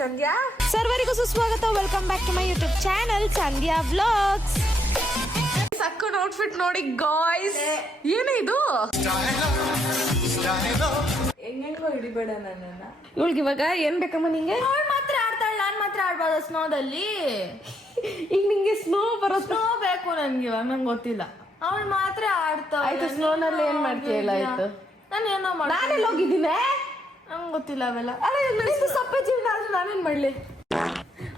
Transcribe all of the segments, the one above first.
ಸಂಧ್ಯಾ ಸರ್ವರಿಗೂ ಸುಸ್ವಾಗತ. Welcome back to my YouTube channel Sandhya vlogs. ಸಕ್ಕನ್ ಔಟ್ಫಿಟ್ ನೋಡಿ ಗಾಯ್ಸ್. ಏನೇ ಇದು? ಹೆಂಗೆಂಗೋ ಹಿಡಿಬೇಡ ನನ್ನನ್ನ. ಇವಳಿಗೆ ಇವಾಗ ಏನ್ ಬೇಕಮ್ಮ ನಿಂಗೆ? ಅವಳು ಮಾತ್ರ ಆಡ್ತಾಳೆ, ನಾನ್ ಮಾತ್ರ ಆಡ್ಬಾರ್ದು ಸ್ನೋದಲ್ಲಿ. ಈಗ ನಿಂಗೆ ಸ್ನೋ ಬೇಕು ನನ್ಗೆ. ಇವಾಗ ನಂಗೆ ಗೊತ್ತಿಲ್ಲ. ಅವಳು ಮಾತ್ರ ಆಡ್ತಾಳೆ. ಆಯ್ತು, ಸ್ನೋನಲ್ಲಿ ಏನ್ ಮಾಡ್ತೀಯಲ್ಲ? ಆಯ್ತು, ನಾನು ಏನೋ ನಾನೆಲ್ಲ ಹೋಗಿದ್ದೀನಿ, ನಂಗೆ ಗೊತ್ತಿಲ್ಲ ಅವೆಲ್ಲ. ನಿಂದು ಸಪ್ಪೆ ಜೀವನ ಆದ್ರೆ ನಾನೇನ್ ಮಾಡ್ಲಿ?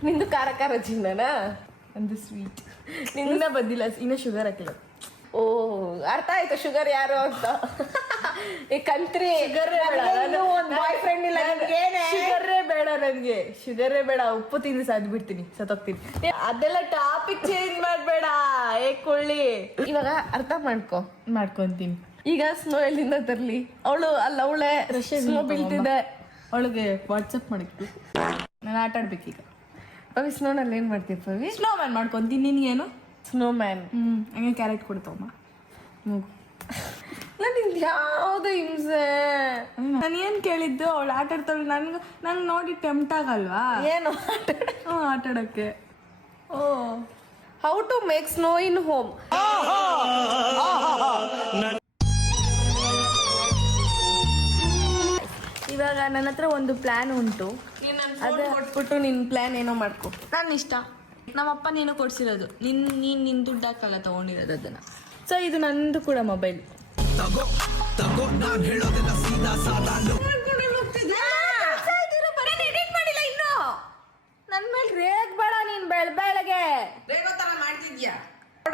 ನಿಂದು ಖಾರ ಖಾರ ಜೀವನನಾ? ನಂದು ಸ್ವೀಟ್. ನಿನ್ನ ಬಂದಿಲ್ಲ, ಇನ್ನ ಶುಗರ್ ಹಾಕಿಲ್ಲ. ಓ, ಅರ್ಥ ಆಯ್ತು ಶುಗರ್ ಯಾರು ಅಂತ. ಈ ಕಂತ್ರಿ ಬಾಯ್ ಫ್ರೆಂಡ್ ಇಲ್ಲ, ಶುಗರೇ ಬೇಡ ನನ್ಗೆ, ಶುಗರೇ ಬೇಡ. ಉಪ್ಪು ತಿಂದು ಸಾದ್ ಬಿಡ್ತೀನಿ, ಸತ್ತೋಗ್ತೀನಿ. ಅದೆಲ್ಲ ಟಾಪಿಕ್ ಚೇಂಜ್ ಮಾಡ್ಬೇಡ. ಕೊಳ್ಳಿ, ಇವಾಗ ಅರ್ಥ ಮಾಡ್ಕೊಂತೀನಿ. ಈಗ ಸ್ನೋ ಎಲ್ಲಿಂದ ತರ್ಲಿ? ಅವಳು ಅಲ್ಲ, ಅವಳೆ ಸ್ನೋ ಬೀಳ್ತಿದೆ, ಅವಳಿಗೆ ವಾಟ್ಸಪ್ ಮಾಡಕ್ಕೆ ನಾನು ಆಟ ಆಡ್ಬೇಕೀಗ. ಪವಿ, ಸ್ನೋನಲ್ಲಿ ಏನ್ ಮಾಡ್ತೀವಿ ಪವಿ? ಸ್ನೋ ಮ್ಯಾನ್ ಮಾಡ್ಕೊಂತೀನಿ. ನಿನ್ಗೇನು? Snowman. ಹಂಗೆ ಕ್ಯಾರೆಟ್ ಕೊಡ್ತಾವಮ್ಮ. ನನಗೆ ಯಾವ್ದು ಹಿಂಸೆ. ನಾನು ಏನ್ ಕೇಳಿದ್ದು? ಅವಳು ಆಟ ಆಡ್ತಾಳೆ. ನಂಗೆ ನೋಡಿ ಟೆಂಪ್ಟ್ ಆಗಲ್ವಾ? ಏನು ಆಟ ಆಡಕ್ಕೆ? Oh, how to make snow in home. ಇವಾಗ ನನ್ನ ಹತ್ರ ಒಂದು ಪ್ಲಾನ್ ಉಂಟು. ಅದೇ ಕೊಟ್ಬಿಟ್ಟು ನಿನ್ ಪ್ಲಾನ್ ಏನೋ ಮಾಡ್ಕೊ. ನನ್ನ ಇಷ್ಟ. ನಮ್ಮಪ್ಪ ನೀನು ಕೊಡ್ಸಿರೋದು. ನಿನ್ ದುಡ್ಡು ಹಾಕಲ್ಲ ತಗೊಂಡಿರೋದು ಅದನ್ನ. ಸೊ ಇದು ನಂದು ಕೂಡ ಮೊಬೈಲ್. ನನ್ ಮೇಲೆ ರೇಗ್ ಬೇಡ ನೀನ್. ಬೆಳಗ್ಗೆ ಮಾಡ್ತಿದ್ಯಾ?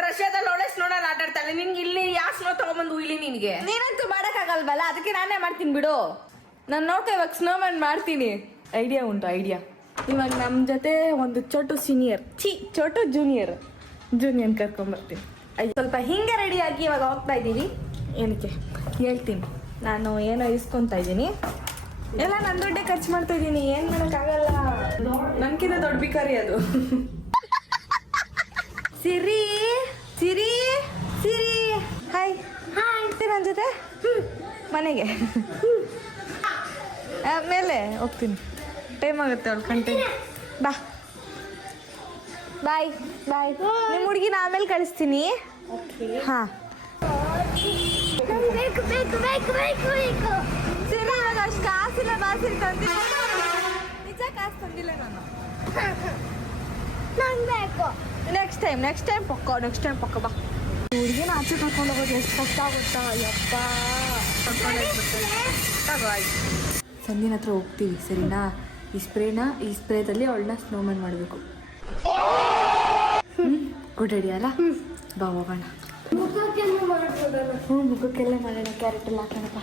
ರಷ್ಯಾದಲ್ಲಿ ಒಳ್ಳೆ ಸ್ನೋಡಲ್ಲಿ ಆಟ ಆಡ್ತಾಳೆ. ನಿನ್ಗೆ ಇಲ್ಲಿ ಯಾವ ಸ್ನೋ ತಗೊಂಬಂದು ಇಲ್ಲಿ ನಿನ್ಗೆ? ನೀನಂತೂ ಮಾಡಕ್ ಆಗಲ್ವಲ್ಲ, ಅದಕ್ಕೆ ನಾನೇ ಮಾಡ್ತೀನಿ ಬಿಡು. ನಾನು ನೋಡ್ತಾ ಇವಾಗ ಸ್ನೋಮ್ಯಾನ್ ಮಾಡ್ತೀನಿ. ಐಡಿಯಾ ಉಂಟು, ಐಡಿಯಾ. ಇವಾಗ ನಮ್ಮ ಜೊತೆ ಒಂದು ಚೋಟು ಸೀನಿಯರ್, ಚೋಟು ಜೂನಿಯರ್ ಕರ್ಕೊಂಬರ್ತೀನಿ. ಸ್ವಲ್ಪ ಹಿಂಗೆ ರೆಡಿಯಾಗಿ ಇವಾಗ ಹೋಗ್ತಾ ಇದ್ದೀವಿ. ಏನಕ್ಕೆ ಹೇಳ್ತೀನಿ. ನಾನು ಏನೋ ಇಸ್ಕೊತಾ ಇದ್ದೀನಿ. ಎಲ್ಲ ನನ್ನ ದುಡ್ಡೇ ಖರ್ಚು ಮಾಡ್ತಾ ಇದ್ದೀನಿ. ಏನು ಮಾಡೋಕ್ಕಾಗಲ್ಲ, ನನ್ಕಿಂತ ದೊಡ್ಡ ಬಿಕಾರಿ ಅದು. ಸಿರಿ ಸಿರಿ ಸಿರಿ, ಹಾಯ್ ಹಾಯ್. ನನ್ನ ಜೊತೆ ಮನೆಗೆ ಮೇಲೆ ಹೋಗ್ತೀನಿ. ಟೈಮ್ ಆಗುತ್ತೆ, ಅವಳು ಕಂಟೈನ್. ಬಾ, ಬಾಯ್ ಬಾಯ್. ನಿಮ್ಮ ಹುಡುಗಿನ ಆಮೇಲೆ ಕಳಿಸ್ತೀನಿ. ಹಾ, ಸರಿ. ಇವಾಗ ಅಷ್ಟು ಕಾಸಿಲ್ಲ, ಬಾಸಿಲ್ ತಂದಿಲ್ಲ. ನಿಜ ಕಾಸು ತಂದಿಲ್ಲ ನಾನು. ನೆಕ್ಸ್ಟ್ ಟೈಮ್ ಪಕ್ಕ ಬಾ. ಹುಡುಗಿನ ಆಚೆ ಕರ್ಕೊಂಡು ಹೋಗೋದು ಎಷ್ಟು ಕಷ್ಟ ಆಗುತ್ತಾ? ಯಪ್ಪ, ತಗೋ ಆಯ್ತು. ಸಂಧಿನ ಹತ್ರ ಹೋಗ್ತೀವಿ, ಸರಿನಾ? ಈ ಸ್ಪ್ರೇದಲ್ಲಿ ಅವಳನ್ನ ಸ್ನೋಮ್ಯಾನ್ ಮಾಡಬೇಕು. ಗುಡ್ ಐಡಿಯಾ ಅಲ್ಲ? ಬಾ ಹೋಗೋಣ. ಮುಖಕ್ಕೆಲ್ಲ ಮಾಡೋಣ. ಕ್ಯಾರೆಟ್ ಎಲ್ಲ ಹಾಕೋಣಪ್ಪ.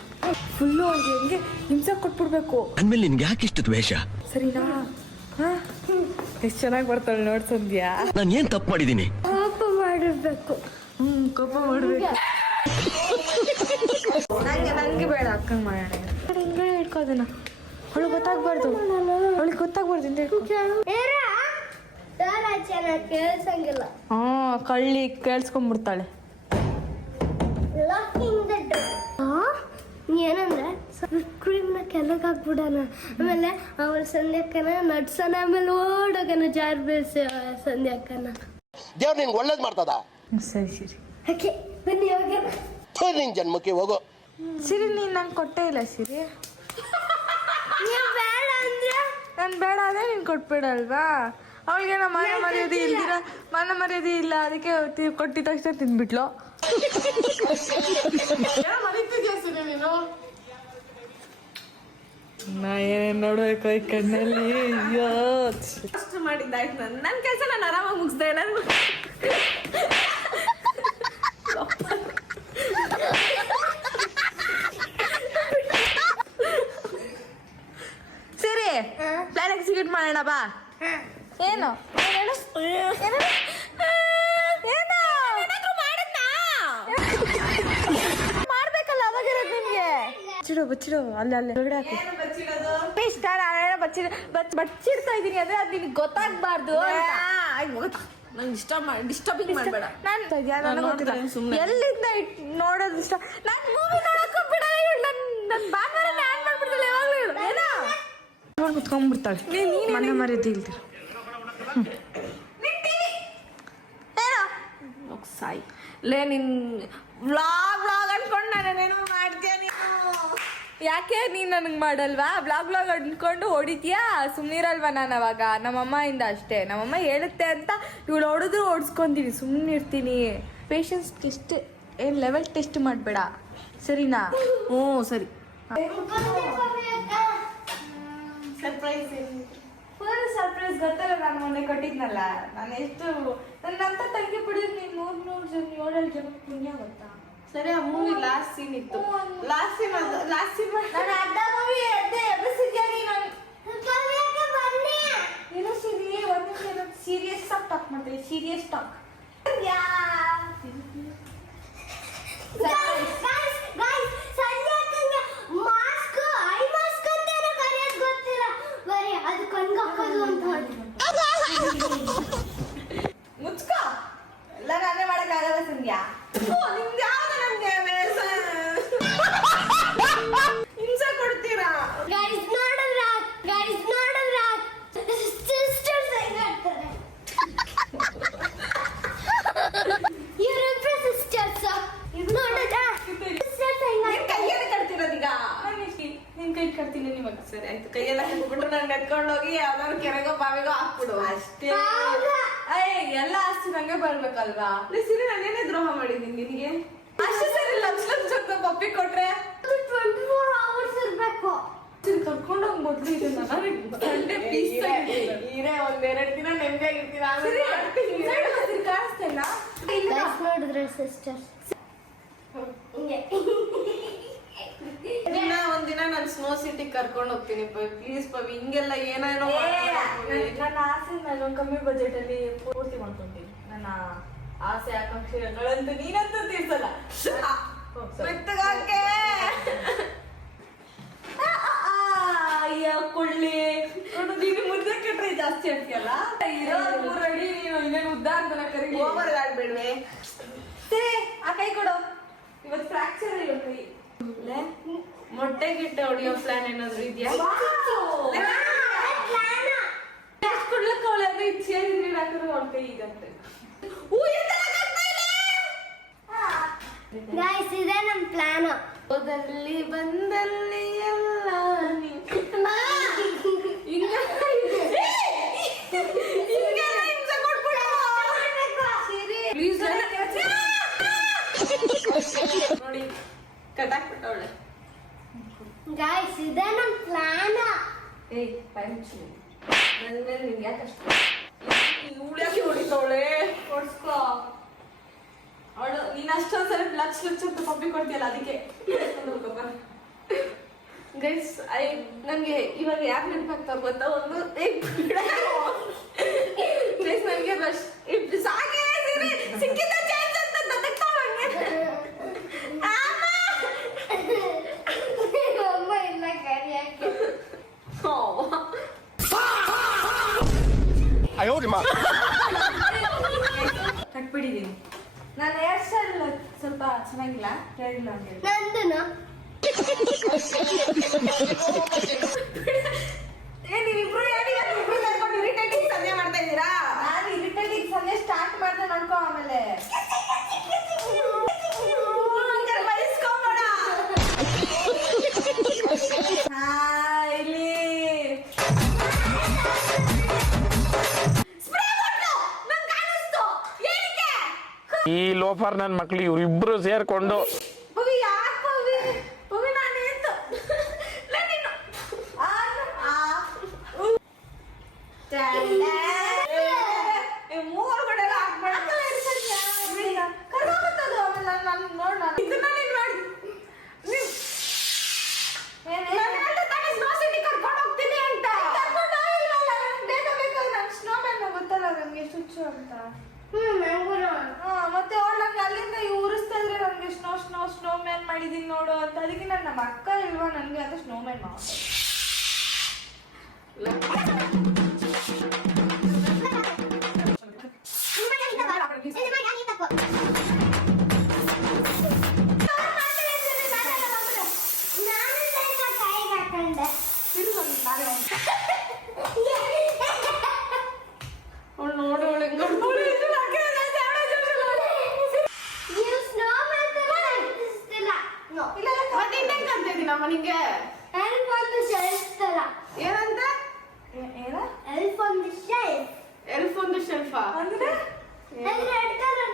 ಫುಲ್ಲು ಅವ್ರಿಗೆ ಹೆಂಗೆ ಹಿಂಸೆ ಕೊಟ್ಬಿಡ್ಬೇಕು. ಅಂದ್ಮೇಲೆ ನಿನ್ಗೆ ಯಾಕೆ ಇಷ್ಟ ದ್ವೇಷ? ಸರಿನಾ? ಎಷ್ಟು ಚೆನ್ನಾಗಿ ಬರ್ತಾಳೆ ನೋಡ್ ಸಂಧ್ಯಾ. ನಾನು ಏನ್ ತಪ್ಪು ಮಾಡಿದ್ದೀನಿ? ಕೋಪ ಮಾಡಬೇಕು. ಕೋಪ ಮಾಡ್ಬೇಕು. ನಂಗೆ ಬೇಡ, ಅಕ್ಕಂಗೆ ಮಾಡೋಣ. ಹಿಂಗೆ ಇಟ್ಕೋದನ್ನ. ಅವಳಿಗೆ ಗೊತ್ತಾಗ್ಬಾರ್ದು ಅಂತ ಕಳ್ಳಿ ಕೇಳಿಸ್ಕೊಂಡ್ಬಿಡ್ತಾಳೆ. ಏನಂದ್ರೆ ಕ್ರೀಮ್ನ ಕೆಳಗೆ ಹಾಕ್ಬಿಡೋಣ. ಆಮೇಲೆ ಅವಳು ಸಂಧ್ಯಾಕ್ಕನ ನಡ್ಸೋಣ. ಆಮೇಲೆ ಓಡೋಗನ ಜಾರ್ ಬೀಳ್ಸ ಸಂಧ್ಯಾಕ್ಕನ. ದೇವ್ರು ನಿಂಗೆ ಒಳ್ಳೇದು ಮಾಡ್ತದ. ಸರಿ ಓಕೆ, ಬನ್ನಿ ಹೋಗೋಣ. ನಿನ್ ಜನ್ಮಕ್ಕೆ ಹೋಗೋ. ಸಿರಿ, ನೀನು ನಂಗೆ ಕೊಟ್ಟೇ ಇಲ್ಲ ಸಿರಿ. ಬೇಡ ಅಂದ್ರೆ ನಾನು ಬೇಡ ಅದೇ ನೀನು ಕೊಟ್ಬಿಡಲ್ವಾ? ಅವಳಿಗೆ ನಮ್ಮ ಮನೆ ಮರ್ಯಾದೆ ಇಲ್ಲ, ಅದಕ್ಕೆ ಕೊಟ್ಟಿದ ತಕ್ಷಣ ತಿಂದ್ಬಿಟ್ಲು. ನಾ ಏನೇನು ನೋಡ್ಬೇಕು ಈ ಕಣ್ಣಲ್ಲಿ. ಅಷ್ಟು ಮಾಡಿದ್ದಾಯ್ತು. ನನ್ನ ಕೆಲಸ ನಾನು ಆರಾಮಾಗಿ ಮುಗಿಸ್ದೆ. ಮಾಡೋಣ ಬಾ. ಏನು ಹೇಳು? ಏನು? ಮಾಡ್ಬೇಕಲ್ಲ ಅವಾಗಿರೋದು ನಿಮ್ಗೆ. ಬಚ್ಚಿಡು ಅಲ್ಲಿ ಹೊರಗಡೆ ಹಾಕಿ ಇಷ್ಟ. ನಾನೇನೋ ಬಚ್ಚಿಡ್ತಾ ಇದೀನಿ ಅಂದ್ರೆ ಅದು ನಿನಗೆ ಗೊತ್ತಾಗ್ಬಾರ್ದು. ನಂಗೆ ಡಿಸ್ಟರ್ಬಿಂಗ್ ಮಾಡಬೇಡ. ಎಲ್ಲಿಂದ ನೋಡೋದು ಇಷ್ಟ. ನಾನು ಮೂವಿ ನೋಡಕ್ಕೂ ಬಿಡಲ್ಲ ಇವಳು. ನನ್ನ ಭಾನುವಾರ ಆನ್ ಮಾಡ್ಬಿಡ್ತಾಳೆ ಯಾವಾಗಲೂ ಇವಳು. ಏನೋ ನೋಡಿ ಕುತ್ಕೊಂಡ್ಬಿಡ್ತಾಳೆ. ಮನೆ ಮರ್ಯಾದೆ ಇಲ್ದಿರ ಏನೋ ಸಾಯಿ ಲೇ. ನಿನ್ ವ್ಲಾಗ್ ಅನ್ಕೊಂಡು ನಾನೇನೋ ಮಾಡ್ತೀಯ ನೀನು. ಯಾಕೆ ನೀನು ನನಗೆ ಮಾಡಲ್ವಾ? ವ್ಲಾಗ್ ಅನ್ಕೊಂಡು ಹೊಡಿತೀಯಾ? ಸುಮ್ಮನಿರಲ್ವಾ ನಾನು ಅವಾಗ? ನಮ್ಮಮ್ಮ ಇಂದ ಅಷ್ಟೇ. ನಮ್ಮಮ್ಮ ಹೇಳುತ್ತೆ ಅಂತ ಇವಳು ಹೊಡೆದ್ರು ಓಡಿಸ್ಕೊಂತೀನಿ. ಸುಮ್ಮನೆ ಇರ್ತೀನಿ. ಪೇಷನ್ಸ್ ಟೆಸ್ಟ್ ಏನು ಲೆವೆಲ್ ಟೆಸ್ಟ್ ಮಾಡಬೇಡ ಸರಿನಾ? ಹ್ಞೂ ಸರಿ. ಫುಲ್ ಸರ್ಪ್ರೈಸ್ ಗೊತ್ತಲ್ಲ. ನಾನು ಮೊನ್ನೆ ಕೊಟ್ಟಿದ್ನಲ್ಲ. ನಾನು ಎಷ್ಟು ನನ್ನಂತ ತಂಗಿ ಬಿಡಿದ್ ನೀನು 300 ಜನ 7 ಜನ ಪುಣ್ಯ ಗೊತ್ತಾ? ಸರಿ, ಆ ಮೂವಿ ಲಾಸ್ಟ್ ಸೀನ್ ಇತ್ತು. ಲಾಸ್ಟ್ ಸೀನ್ ನಾನು ಅರ್ಧ ಮೂವಿ ಎಬ್ಬಿಸಿದ್ಯಾ ನೀನು? ಏನೋ ಸೀರಿಯಸ್ ಆಗಿ ಟಾಕ್ ಮಾಡ್ತೀವಿ. Serious talk. ಮುಚ್ಕ ಎಲ್ಲ ನಾನೇ ಮಾಡಕ್ಕಾಗಲ್ಲ ಸಂಧ್ಯಾ. ನಿಮ್ಗೆ ಯಾವ್ದು ನನ್ಗೆ ಹಿಂಸೆ ಕೊಡ್ತೀರಾ? ಕೈಯಲ್ಲಿ ಕಟ್ತಿರೋದೀಗ. ನಿನ್ ಕೈ ಕಟ್ತೀನಿ ನಿಮಗೆ. ಸರಿ ಆಯ್ತು, ಕೈಯೆಲ್ಲ ಕಟ್ಬಿಟ್ರು ನಂಗೆ ನೆತ್ಕೊಂಡು ಹೋಗಿ ಯಾವ್ದಾದ್ರು ಕೆರೆಗೋ ಬಾವಿಗೋ ಹಾಕ್ಬಿಡು ಅಷ್ಟೇ. ಎಲ್ಲ ಆಸ್ತಿ ನಂಗೆ ಬರ್ಬೇಕಲ್ವಾ? ಸಿರಿ, ನಾನೇನೇ ದ್ರೋಹ ಮಾಡಿದ್ದೀನಿ ನಿನಗೆ? ಅಷ್ಟೇ ಸರಿ. ಲಕ್ಷ ಪಪ್ಪಿ ಕೊಟ್ರೆ 24 hours ಇರ್ಬೇಕು. ಕರ್ಕೊಂಡು ಹೋಗ್ಬೋದು. ಇದನ್ನ ಸಂಡೆ ಪೀಸ್ ಈರೇ ಒಂದೆರಡು ದಿನ ನೆಮ್ಮದಿಯಾಗಿರ್ತೀನಿ. ಕಾಣಿಸ್ತೇನಾ? ನೋಡಿದ್ರೆ ಸಿಸ್ಟರ್ಸ್ ಒಂದಿನ ನಾನು ಸ್ನೋ ಸಿಟಿ ಕರ್ಕೊಂಡು ಹೋಗ್ತೀನಿ ಪ್ಲೀಸ್ ಪವಿ. ಹಿಂಗೆಲ್ಲ ಏನೇನೋ ನನ್ನ ಆಸೆ ನಾನು ಕಮ್ಮಿ ಬಜೆಟ್ ಅಲ್ಲಿ ಪೂರ್ತಿ ಮಾಡ್ಕೊಂತೀನಿ. ನನ್ನ ಆಸೆ ಆಕಾಂಕ್ಷೆಗಳಂತೂ ನೀನಂತೂ ತೀರ್ಸಲ್ಲ. ಮೆತ್ತಗಾಕೆ ಅಯ್ಯ ಕೊಳ್ಳಿ ನೀನು ಮುದ್ದೆ ಕೆಟ್ರೆ ಜಾಸ್ತಿ ಆಗ್ತಿಯಲ್ಲ. ಇರೋ 3 ಅಡಿ ನೀನು ಇನ್ನೇನು ಉದ್ದ ಅಂತ ಕರಿ. ಓವರ್ ಆಡ್ಬೇಡ್ವೆ. ಸರಿ, ಆ ಕೈ ಕೊಡು. ಇವತ್ತು ಫ್ರಾಕ್ಚರ್ ಇರೋ ಕೈ. ಮೊಟ್ಟೆ ಗಿಟ್ಟೆ ಹೊಡಿಯೋ ಪ್ಲಾನ್ ಏನಾದ್ರು ಇದೆಯಾ? ಕೊಡ್ಲಕ್ಕ ಅವಳೆ ಅಂದ್ರೆ ಚೇರಿದ್ರೆ ಹಾಕಿದ್ರು ಅವ್ಳ ಕೈ ಈಗಂತೆ. ಗೈಸ್, ಇದೇ ನಮ್ ಪ್ಲಾನ್. ಓದಲ್ಲಿ ಬಂದಲ್ಲಿ ಎಲ್ಲ ನೋಡಿ ಕಟ್ಟಾಕ್ಬಿಟ್ಟವಳೆ. ಗೈಸ್, ಇದೇ ನಮ್ ಪ್ಲಾನ್. ಏಯ್ ಪಂಚು ನನ್ನ ಮೇಲೆ ನಿನ್ಗೆ ಯಾಕಷ್ಟು ಉಳಿಯಾಕೆ ಹೊಡಿತವಳೆ? ಹೊಡ್ಸ್ಕೋ. ಅವಳು ನೀನ್ ಅಷ್ಟೊಂದ್ಸಲ ಲಕ್ಷ ಅಂತ ಪಪ್ಪಿ ಕೊಡ್ತೀಯಲ್ಲ, ಅದಕ್ಕೆ ಗೈಸ್. ನಂಗೆ ಇವಾಗ ಯಾಕೆ ನೆನಪಾಗ್ತಾ ಗೊತ್ತಾ? ಒಂದು ಗೈಸ್, ನನಗೆ ಬಸ್ ಸಾಕೆ ಸಿಕ್ಕಿದ್ದ ಚಾನ್ಸ್ ಅಂತ ಅಮ್ಮ ಇಲ್ಲ ಕರಿಯಾಕೆ. ಕಟ್ಬಿಟ್ಟಿದ್ದೀನಿ. ನಾನು ಹೇರ್ ಸ್ಟೈಲ್ ಸ್ವಲ್ಪ ಚೆನ್ನಾಗಿಲ್ಲ, ಕೇಳಿಲ್ಲ ಅಂತ ಹೇಳಿ. ನಂದುನು ನೀವಿಬ್ರು ಇರಿಟೇಟಿಂಗ್ ಸಂಜೆ ಮಾಡ್ತಾ ಇದ್ದೀರಾ? ನಾನು ಇರಿಟೇಟಿಂಗ್ ಸಂಜೆ ಸ್ಟಾರ್ಟ್ ಮಾಡ್ದೆ ನೋಡ್ಕೊ. ಆಮೇಲೆ ಇಲ್ಲಿ ಈ ಲೋಫರ್ ನನ್ನ ಮಕ್ಳು ಇವರಿಬ್ರು ಸೇರ್ಕೊಂಡು ಪವಿ ಯಾಕೆ ಪವಿ? ಪವಿ ನಾನೇಂತು ನೀನು ಮೂರು ಕಡೆ ಎಲ್ಲ ಹಾಕ್ಬೇಡ. ಕರ್ಕೊಂಬತ್ತದು ಆಮೇಲೆ ನಾನು ನೋಡ ಇದನ್ನ ನೀನು ಮಾಡಿ ಕರ್ಕೊಂಡು ಹೋಗ್ತೀನಿ ಅಂತ ಕರ್ಕೊಂಡು ಹೋಗಿಲ್ವಲ್ಲ. ಮಾಡಿದೀನಿ ನೋಡು ಅಂತ. ಅದಕ್ಕೆ ನಾನು ನಮ್ಮ ಅಕ್ಕ ಇಲ್ವಾ ನನ್ಗೆ ಅಂತ ಸ್ನೋಮ್ಯಾನ್ ಮಾಡ. ನೋಡಿ ನಿಂಗೆ ಏನಂತ ಎಲ್ಫ್ ಒಂದು ಶೆಲ್ಫಾ ಅಂದ್ರೆ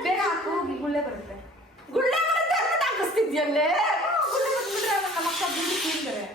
ಬೇಗ ಹಾಕು, ಗುಳ್ಳೆ ಬರುತ್ತೆ. ಗುಳ್ಳೆ ಬರುತ್ತೆ ಅಂತ ಹಾಕಿಸ್ತಿದ್ಯಲ್ಲೇ. ಗುಳ್ಳೆ ಬಂದ್ಬಿಟ್ರೆ ನಮ್ಮ ಅಕ್ಕ ಬಿಟ್ಟು ತಿಂತಾರೆ.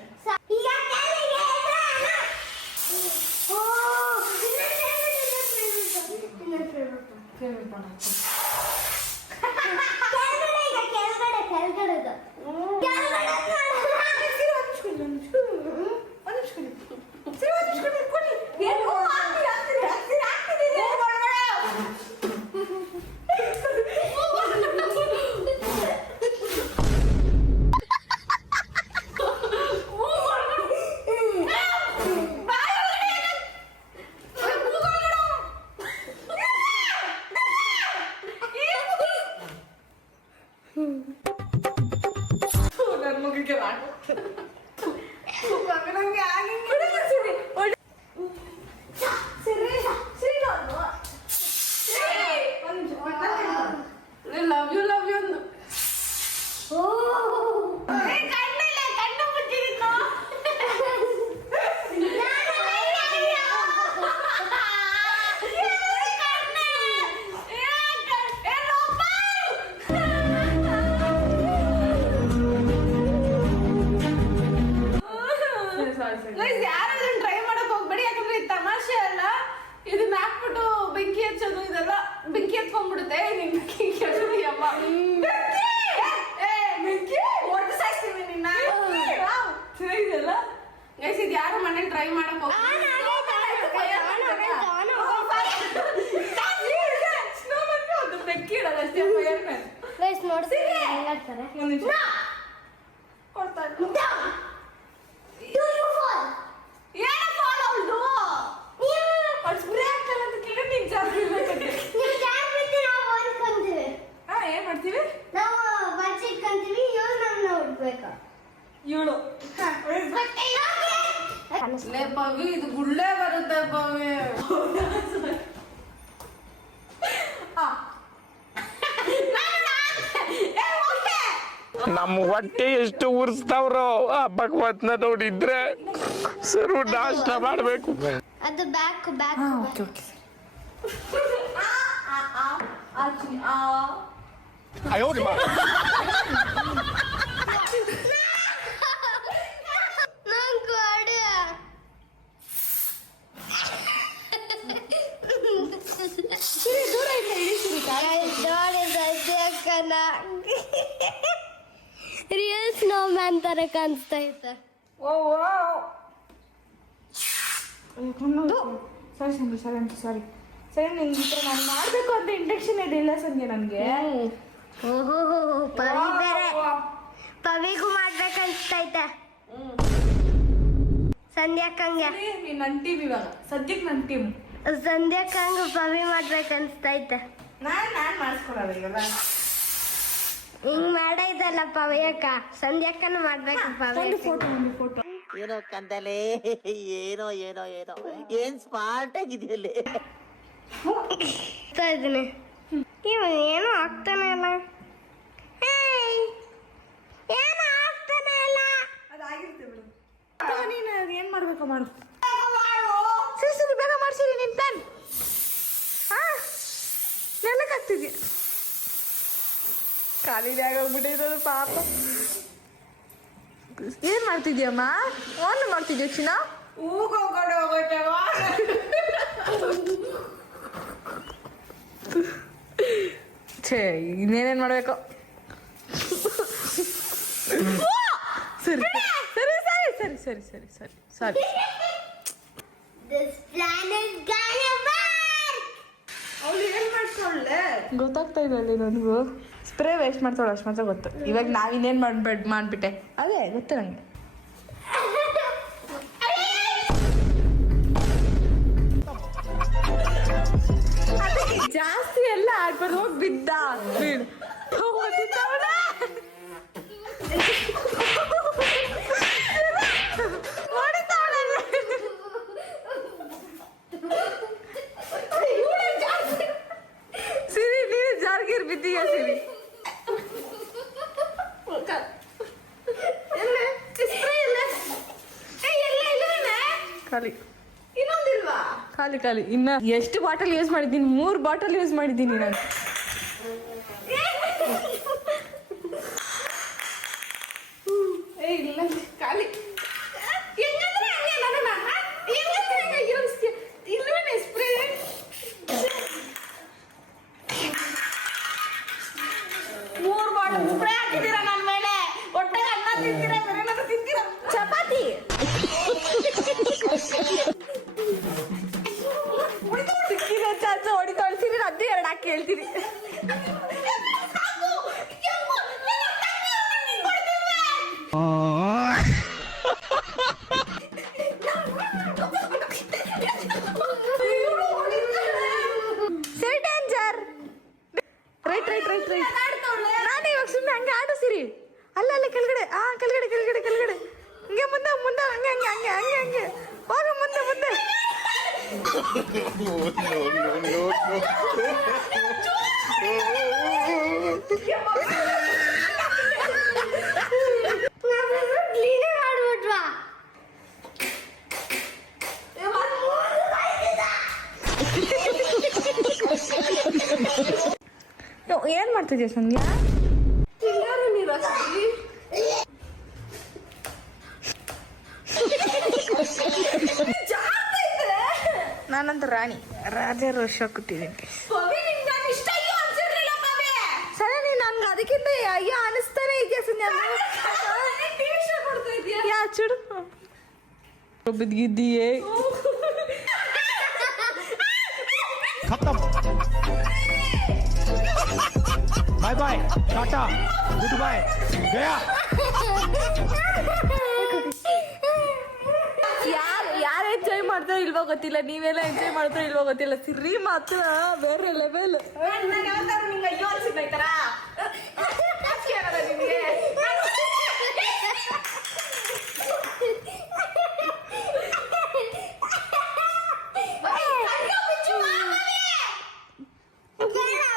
ಲವ್ ಯು ಅಂದು ಯಾರು ಇದನ್ನ ಟ್ರೈ ಮಾಡಕ್ ಹೋಗ್ಬೇಡಿ, ಯಾಕಂದ್ರೆ ಇದು ತಮಾಷೆ ಅಲ್ಲ. ಇದನ್ನ ಹಾಕ್ಬಿಟ್ಟು ಬೆಂಕಿ ಹಚ್ಚೋದು ಇದೆಲ್ಲ ಬೆಂಕಿ ಹತ್ಕೊಂಡ್ಬಿಡುತ್ತೆ. ಬೆಂಕಿ ಹಚ್ಚೋದು ಅಮ್ಮ ಬೆಂಕಿ ಹೊಡೆದು ಸಾಯಿಸ್ತೀವಿ ನಿನ್ನ. ಚೆನ್ನಾಗಿದೆಯಲ್ಲ ಗೈಸ್, ಇದು ಯಾರು ಮನೇಲಿ ಟ್ರೈ ಮಾಡಕ್ ಹೋಗ್ಬೇಡಿ. ಬೆಂಕಿ ಇಡಲ್ಲ ಅಷ್ಟೇ. ಏನ್ ಮಾಡ್ತೀವಿ ಇವಳು ಲೇ ಪವಿ, ಇದು ಗುಳ್ಳೆ ಬರುತ್ತೆ ಪವಿ. ನಮ್ಮ ಹೊಟ್ಟೆ ಎಷ್ಟು ಉರ್ಸ್ತಾವ್ರೋ ಆ ಭಗವತ್ನ ನೋಡಿದ್ರೆ ಸರು ನಾಷ್ಟ ಮಾಡ್ಬೇಕು. ಅದು ಬ್ಯಾಕ್ ಬ್ಯಾಕ್ ನಂಗೆ ಅಡು ರಿಯಲ್ ಸ್ನೋಮ್ಯಾನ್ ತರ ಕಾಣಿಸ್ತೈತೆ. ಸರಿ ಸಂಜೆ ಸಾರಿ ನಿಂಗೆ ಈ ಥರ ನಾನು ಮಾಡಬೇಕು ಅಂತ ಇಂಟೆನ್ಷನ್ ಇರಲಿಲ್ಲ ಸಂಜೆ ನನಗೆ. ಓಹೋ ಪವಿ ಬೇರೆ ಪವಿಗೂ ಮಾಡ್ಬೇಕನ್ಸ್ತೈತೆ. ಸಂಧ್ಯಾಕ್ಕಂಗೆ ನನ್ನ ಟೀಮ್ ಇವಾಗ ಸದ್ಯಕ್ಕೆ ನನ್ನ ಟೀಮ್. ಸಂಧ್ಯಾಕ್ಕಂಗ ಪವಿ ಮಾಡ್ಬೇಕನ್ಸ್ತೈತೆ. ನಾನು ಮಾಡಿಸ್ಕೊಡಲ್ಲ ಇವಾಗ. ಹಿಂಗ್ ಮಾಡೈತಲ್ಲ ಪವಿಯಕ್ಕ, ಸಂಧ್ಯಾಕ್ಕನ ಮಾಡ್ಬೇಕು ಪವಿ. ಫೋಟೋ ಏನೋ ಕಂದಲೆ, ಏನೋ ಏನೋ ಏನೋ ಏನ್ ಸ್ಮಾರ್ಟ್ ಆಗಿದೆಯಲ್ಲೇ. ಇದೀನಿ ಇವ ಏನು ಆಗ್ತಾನೆ ಇಲ್ಲ. ಏನು ಆಗ್ತಾನೆ ಇಲ್ಲ. ಅದಾಗಿರುತ್ತೆ ಬಿಡು. ನೀನು ಏನು ಮಾಡ್ಬೇಕು ಮಾಡು. ಸರಿ ಬೇಗ ಮಾಡ್ಸಿರಿ ನಿನ್ ಪ್ಲಾನ್. ನೆಲಕ್ಕೆ ಹಾಕ್ತಿದ್ಯ ಖಾಲಿನೇ ಆಗೋಗ್ಬಿಟ್ಟಿರೋದು ಪಾಪ. ಏನ್ ಮಾಡ್ತಿದ್ಯಮ್ಮ? ಒಂದು ಮಾಡ್ತಿದ್ಯ ಚಿನ್ನ? ಹೋಗೋಗಡೆ ಹೋಗೋಟವ ಛೇ ಇನ್ನೇನೇನು ಮಾಡಬೇಕು. ಸರಿ ಸರಿ ಸರಿ ಸರಿ ಸರಿ ಸರಿ ಸರಿ ಸರಿ This plan is gonna work. ಅವ್ಳು ಏನ್ ಮಾಡ್ಕೊಳ್ಳೆ? ಗೊತ್ತಾಗ್ತಾ ಇಲ್ಲ ಅಲ್ಲಿ ನನಗೂ. ಸ್ಪ್ರೇ ವೇಸ್ಟ್ ಮಾಡ್ತಾಳೆ ಅಷ್ಟು ಮಾತ್ರ ಗೊತ್ತು. ಇವಾಗ ನಾವಿನ್ನೇನು ಮಾಡಿಬಿಟ್ಟೆ ಅದೇ ಗೊತ್ತು ನನಗೆ. ಜಾಸ್ತಿ ಎಲ್ಲ ಆಡ್ಬಾರ್ದು. ಹೋಗಿ ಬಿದ್ದ ಬೀಳು ಸಿರಿ, ನೀನು ಜಾರ್ಗಿರ್ ಬಿದ್ದೀಯ ಸಿರಿ. ಖಾಲಿ ಇನ್ನೊಂದಿಲ್ವಾ? ಖಾಲಿ ಖಾಲಿ. ಇನ್ನ ಎಷ್ಟು ಬಾಟಲ್ ಯೂಸ್ ಮಾಡಿದ್ದೀನಿ? 3 ಬಾಟಲ್ ಯೂಸ್ ಮಾಡಿದ್ದೀನಿ ನಾನು. ಇಲ್ಲ ಖಾಲಿ. ಹೆಂಗಂದ್ರೆ ಹಂಗೆ ನನ್ನ ಹೆಂಗಂದ್ರೆ ಹಂಗೆ ಯೋಚಿಸ್ತೀಯ. ಇಲ್ವೇನೆ ಸ್ಪ್ರೇ? 3 ಬಾಟಲ್ ಸ್ಪ್ರೇ ಹಾಕಿದ್ದೀರಾ ನನ್ನ ಮೇಲೆ. ಹೊಟ್ಟೆಗೆ ಅನ್ನ ತಿಂತೀರಾ, ಬೇರೆ ಏನಾದ್ರು ತಿಂತೀರಾ? ಚಪಾತಿ ಸಿಕ್ಕಿರೋ ಚಾನ್ಸ್ ಹೊಡಿತೊಳ್ತೀನಿ. ಅದೇ 2 ಹಾಕಿ ಹೇಳ್ತೀನಿ. ಸರಿ danger. Right right right right. ನಾನು ಇವಾಗ ಸುಮ್ಮನೆ ಹಂಗೆ ಆಡಿಸಿರಿ. ಅಲ್ಲ ಕೆಳಗಡೆ. ಕೆಳಗಡೆ ಕೆಳಗಡೆ ಕೆಳಗಡೆ. ಹಂಗೆ ಮುಂದೆ ಮುಂದೆ ಹಂಗೆ ಹಂಗೆ ಹಂಗೆ ಹಂಗೆ ಹಂಗೆ ಹೋಗ ಮುಂದೆ ಮುಂದೆ. ಕ್ಲೀನೇ ಮಾಡ್ಬಿಟ್ವಾ? ಏನ್ ಮಾಡ್ತಿದ್ಯಾ ಸಂಧ್ಯಾ? ತಿಂಗಾರು ನೀರು ಹಾಕ್ತೀವಿ. ನಾನಂತ ರಾಣಿ ರಾಜರ ವರ್ಷ ಕೊಟ್ಟಿದ್ದೀನಿ. ಪವಿ ನಿಂಗೆ ನಾನು ಇಷ್ಟ ಅಯ್ಯೋ ಅನ್ಸಿರ್ಲಿಲ್ಲ ಪವಿ. ಸರಿ ನೀನು ನನ್ಗೆ ಅದಕ್ಕಿಂತ ಅಯ್ಯೋ ಅನಿಸ್ತಾನೆ ಇದೆಯಾ ಸಂಧ್ಯಾ? ಟಿವಿ ಶೋ ಕೊಡ್ತಾ ಇದೀಯಾ? ಯಾ ಚುಡು ಬಿದ್ದಿದ್ದೀಯೇ. बाय बाय टाटा गुड बाय गया. ಯಾರು ಎಂಜಾಯ್ ಮಾಡ್ತಾರೋ ಇಲ್ವೋ ಗೊತ್ತಿಲ್ಲ, ನೀವೆಲ್ಲ ಎಂಜಾಯ್ ಮಾಡ್ತಾರೋ ಇಲ್ವೋ ಗೊತ್ತಿಲ್ಲ. ಸಿರಿ ಮಾತ್ರ ಬೇರೆ ಲೆವೆಲ್. ನಾನು ಯಾವತ್ತಾರು ನಿಂಗೆ ಅಯ್ಯೋ ಅನ್ಸಿದ್ದಾಯ್ತಾರ? ಜಾಸ್ತಿ ಆಗಲ್ಲ ನಿನಗೆ?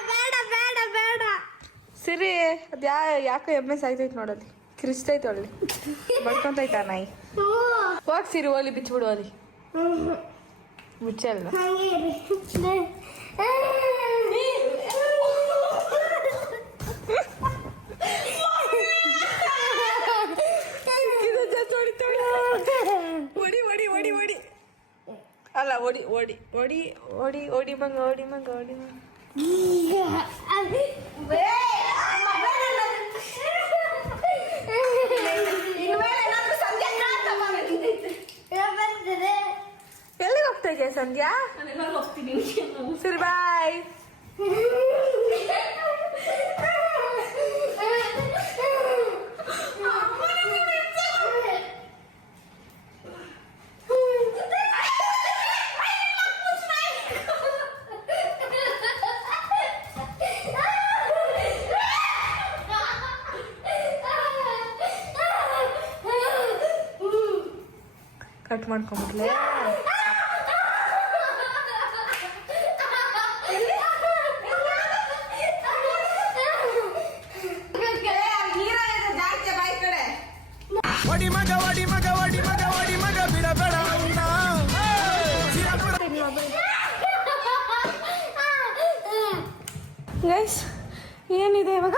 ಬೇಡ ಬೇಡ ಬೇಡ. ಸಿರಿ ಅದು ಯಾಕೋ ಎಮ್ಮೆ ಸಾಯ್ತೈತೆ ನೋಡಲ್ಲಿ, ಕಿರಿಸ್ತೈತೆ ಒಳ್ಳೆ ಬಡ್ಕೊಂತೈತ ನಾಯಿ. ಹೋಗಿ ಸಿರಿ ಓಲಿ ಬಿಚ್ಚಿಬಿಡು ಅಲ್ಲಿ ಮುಚ್ಚಲ್ಲ. ಹಾಗೆ ಇರಿ. ಒಡಿ ಒಡಿ ಒಡಿ ಒಡಿ ಅಲ್ಲ ಒಡಿ ಒಡಿ ಒಡಿ ಒಡಿ ಒಡಿ ಮಂಗ ಒಡಿ ಮಂಗ ಒಡಿ ಮಂಗ. ಎಲ್ಲಿಗೆ ಹೋಗ್ತಾ ಇದೆಯಾ ಸಂಧ್ಯಾ? ಸರಿ ಬಾಯ್. ಕಟ್ ಮಾಡ್ಕೊಂಬಿಟ್ಲೆ. वडी मग वडी मग वडी मग वडी मग बिड़ा बेड़ा ಗೈಸ್ ಏನಿದೆ ಇವಾಗ?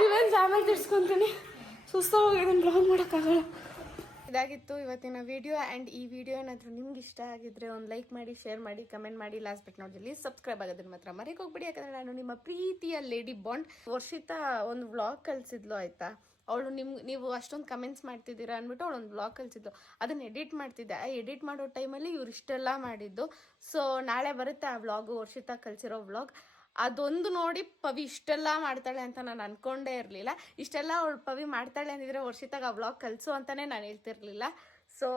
ರಿವೆಂಜ್ ಆಮೇಲೆ ತಿರ್ಸ್ಕೊಂತೀನಿ. ಸುಸ್ತಾಗಿ ಇದನ್ನು ಬ್ಲಾಗ್ ಮಾಡೋಕ್ಕಾಗಲ್ಲ. ಇದಾಗಿತ್ತು ಇವತ್ತಿನ ವಿಡಿಯೋ. ಆ್ಯಂಡ್ ಈ ವಿಡಿಯೋ ಏನಾದರೂ ನಿಮ್ಗೆ ಇಷ್ಟ ಆಗಿದ್ರೆ ಒಂದು ಲೈಕ್ ಮಾಡಿ, ಶೇರ್ ಮಾಡಿ, ಕಮೆಂಟ್ ಮಾಡಿ. ಲಾಸ್ಟ್ ಬಟ್ ನಾಟ್ ಜಲ್ಲಿ ಸಬ್ಸ್ಕ್ರೈಬ್ ಆಗೋದನ್ನ ಮಾತ್ರ ಮರೆಗೆ ಹೋಗ್ಬಿಡಿ. ಯಾಕಂದರೆ ನಾನು ನಿಮ್ಮ ಪ್ರೀತಿಯ ಲೇಡಿ ಬಾಂಡ್. ವರ್ಷಿತಾ ಒಂದು ವ್ಲಾಗ್ ಕಳಿಸಿದ್ಲು ಆಯಿತಾ. ಅವಳು ನೀವು ಅಷ್ಟೊಂದು ಕಮೆಂಟ್ಸ್ ಮಾಡ್ತಿದ್ದೀರಾ ಅಂದ್ಬಿಟ್ಟು ಅವಳು ಒಂದು ವ್ಲಾಗ್ ಕಳಿಸಿದ್ಲು. ಅದನ್ನು ಎಡಿಟ್ ಮಾಡ್ತಿದ್ದೆ. ಆ ಎಡಿಟ್ ಮಾಡೋ ಟೈಮಲ್ಲಿ ಇವ್ರು ಇಷ್ಟೆಲ್ಲ ಮಾಡಿದ್ದು. ಸೊ ನಾಳೆ ಬರುತ್ತೆ ಆ ವ್ಲಾಗು, ವರ್ಷಿತಾ ಕಳಿಸಿರೋ ವ್ಲಾಗ್. ಅದೊಂದು ನೋಡಿ ಪವಿ ಇಷ್ಟೆಲ್ಲ ಮಾಡ್ತಾಳೆ ಅಂತ ನಾನು ಅನ್ಕೊಂಡೇ ಇರಲಿಲ್ಲ. ಇಷ್ಟೆಲ್ಲ ಅವಳು ಪವಿ ಮಾಡ್ತಾಳೆ ಅಂದಿದ್ರೆ ವರ್ಷಿತಾಗ ಆ ವ್ಲಾಗ್ ಕಲಿಸು ಅಂತಲೇ ನಾನು ಹೇಳ್ತಿರ್ಲಿಲ್ಲ. ಸೊ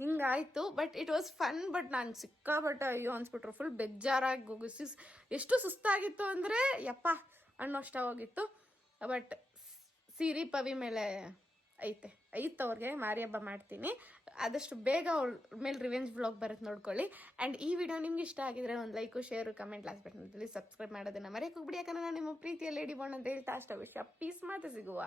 ಹಿಂಗಾಯಿತು. But it was fun. But ನಾನು ಸಿಕ್ಕಾಬಟ್ಟೆ ಅಯ್ಯೋ ಅನ್ಸ್ಬಿಟ್ರು. ಫುಲ್ ಬೇಜಾರಾಗಿ ಹೋಗಿ ಎಷ್ಟು ಸುಸ್ತಾಗಿತ್ತು ಅಂದರೆ ಯಪ್ಪ ಅನ್ನೋಷ್ಟಾಗೋಗಿತ್ತು. ಬಟ್ ಸಿರಿ ಪವಿ ಮೇಲೆ ಐತೆ ಅವ್ರಿಗೆ ಮಾರಿ ಹಬ್ಬ ಮಾಡ್ತೀನಿ. ಆದಷ್ಟು ಬೇಗ ಅವ್ರ ಮೇಲೆ ರಿವೆಂಜ್ ವ್ಲಾಗ್ ಬರುತ್ತೆ ನೋಡ್ಕೊಳ್ಳಿ. ಆ್ಯಂಡ್ ಈ ವಿಡಿಯೋ ನಿಮ್ಗೆ ಇಷ್ಟ ಆಗಿದ್ರೆ ಒಂದು ಲೈಕು ಶೇರು ಕಮೆಂಟ್ ಲಾಸ್ಟ್ ಬಟನಲ್ಲಿ ಸಬ್ಸ್ಕ್ರೈಬ್ ಮಾಡೋದನ್ನ ಮರೆಯೋಕೆ ಹೋಗ್ಬಿಡಿ. ಯಾಕಂದ್ರೆ ನಾನು ನಿಮ್ಮ ಪ್ರೀತಿಯ ಲೇಡಿ ಬಾಂಡ್ ಅಂತ ಹೇಳ್ತಾ ಅಷ್ಟ ವಿಷಯ ಪೀಸ್ ಮಾತ್ರ ಸಿಗುವ.